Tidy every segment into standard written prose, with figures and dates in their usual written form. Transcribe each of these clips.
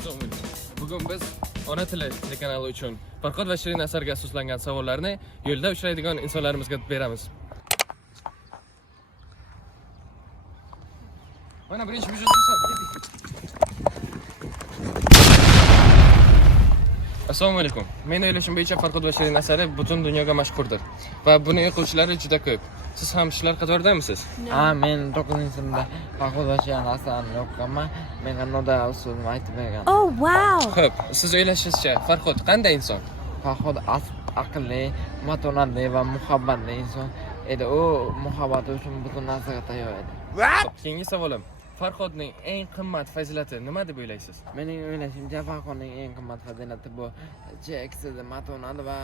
Assalomu alaykum. Bugun biz Ona tili telekanali uchun Farhod va Shirin asarga asoslangan savollarni yo'lda uchraydigan insonlarimizga beramiz. Mana birinchi vujudimiz. Assalomu alaykum. Men o'ylashim bo'yicha Farhod va Shirin asari butun dunyoga mashhurdir va buni o'quvchilari juda ko'p. Siz ham shular qatoridamisiz? Men 9-sinfda Farhod va Shirin asarini o'qiganman. Menga Noda usulni aytib bergan. Oh wow. Xo'p, siz o'ylashingizcha Farhod qanday inson? Farhod aqlli, matonatli va muhabbatli inson edi. U muhabbati uchun butun narsaga tayyor edi. Xo'p, keyingi savolim. Farhodning eng qimmat fazilati nima deb o'ylaysiz? Mening o'ylashimcha Farhodning eng qimmat fazilati bu cheksiz matonat va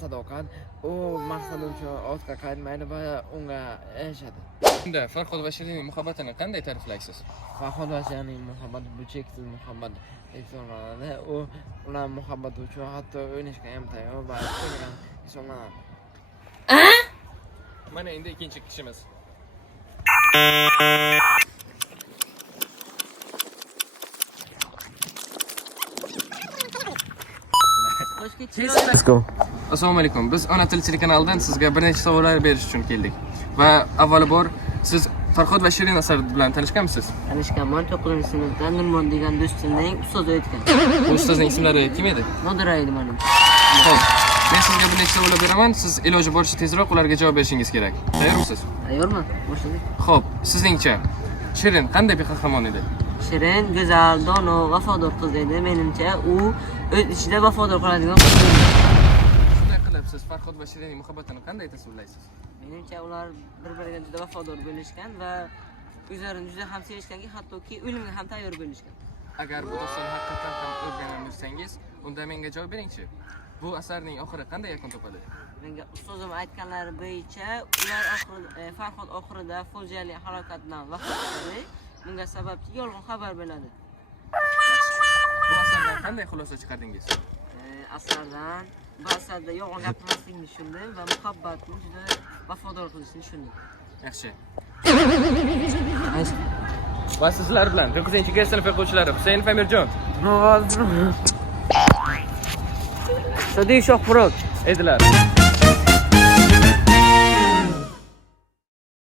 sadoqat. U maqsadi uchun ortga qaytmaydi va unga erishadi. Shunda Farhod va Shirinning muhabbatini qanday ta'riflaysiz? Farhod va Shirinning muhabbati bu cheksiz muhabbat hisoblanadi. U ular muhabbati uchun hatto o'ynashga ham tayyor va sevgan hisoblanadi. Mana endi ikkinchi kishimiz. Let's go. Assalomu alaykum. Biz Ona tili telekanalidan sizga bir nechta savollar berish uchun keldik. Va avvalambor siz Farhod va Shirin asari bilan tanishganmisiz? Tanishganman. 9-sinfda Nurmon degan do'stimning ustozi o'tgan. Bu ustozning ismlari kim edi? Nodira edi mening. Xo'p. Men sizga bir nechta savollar beraman. Siz iloji boricha tezroq ularga javob berishingiz kerak. Tayyormisiz? Tayyorman. Boshladik. Xo'p, sizningcha Shirin qanday bir qahramon edi? Shirin, go'zal, dono, vafodor qiz edi. Menimcha u o'z ichida vafodor qiladigan qiz edi. Shunday qilib siz Farhod va Shirinning muhabbatini qanday tasvirlaysiz? Menimcha ular bir-biriga juda vafodor bo'lishgan va o'zlarini juda ham sevishganki, hattoki o'limga ham tayyor bo'lishgan. Agar bu dostonni haqiqatan ham o'rganib yursangiz, unda menga javob beringchi. Bu asarning oxiri qanday yakun topadi? Menga ustozim aytganlari bo'yicha ular Farhod oxirida fojiali halokatdan vafot etadi. Bunga sababchi yolg'on xabar bo'ladi. Bu asardan qanday xulosa chiqardingiz? Asardan bu asarda yolg'on gapirmaslikni tushundim va muhabbatni juda vafodor qilishni tushundim. Yaxshi. Va sizlar bilan 9-sinf o'quvchilari Husaynov Amirjon, Sodiq Shohmurod edilar.